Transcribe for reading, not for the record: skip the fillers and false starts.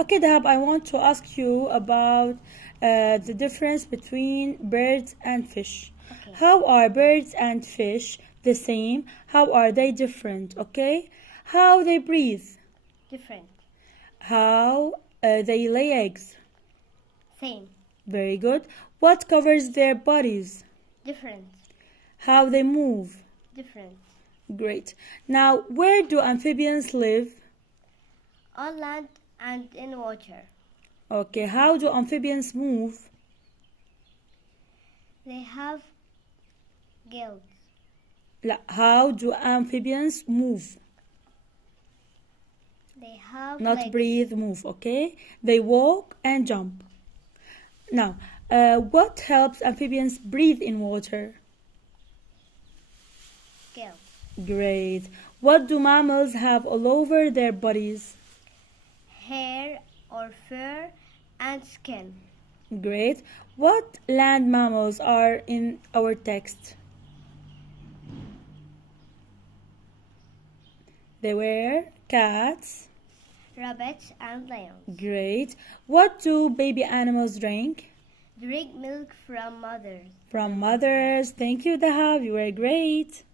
Okay, Dahab, I want to ask you about the difference between birds and fish. Okay. How are birds and fish the same? How are they different? Okay? How they breathe? Different. How they lay eggs? Same. Very good. What covers their bodies? Different. How they move? Different. Great. Now, where do amphibians live? On land and in water. Okay, how do amphibians move? They have gills. لا, how do amphibians move? They have Not legs. breathe, move, okay? They walk and jump. Now, what helps amphibians breathe in water? Gills. Great. What do mammals have all over their bodies? Hair or fur and skin. Great. What land mammals are in our text? They were cats. Rabbits and lions. Great. What do baby animals drink? Drink milk from mothers. From mothers. Thank you, Dahab. You were great.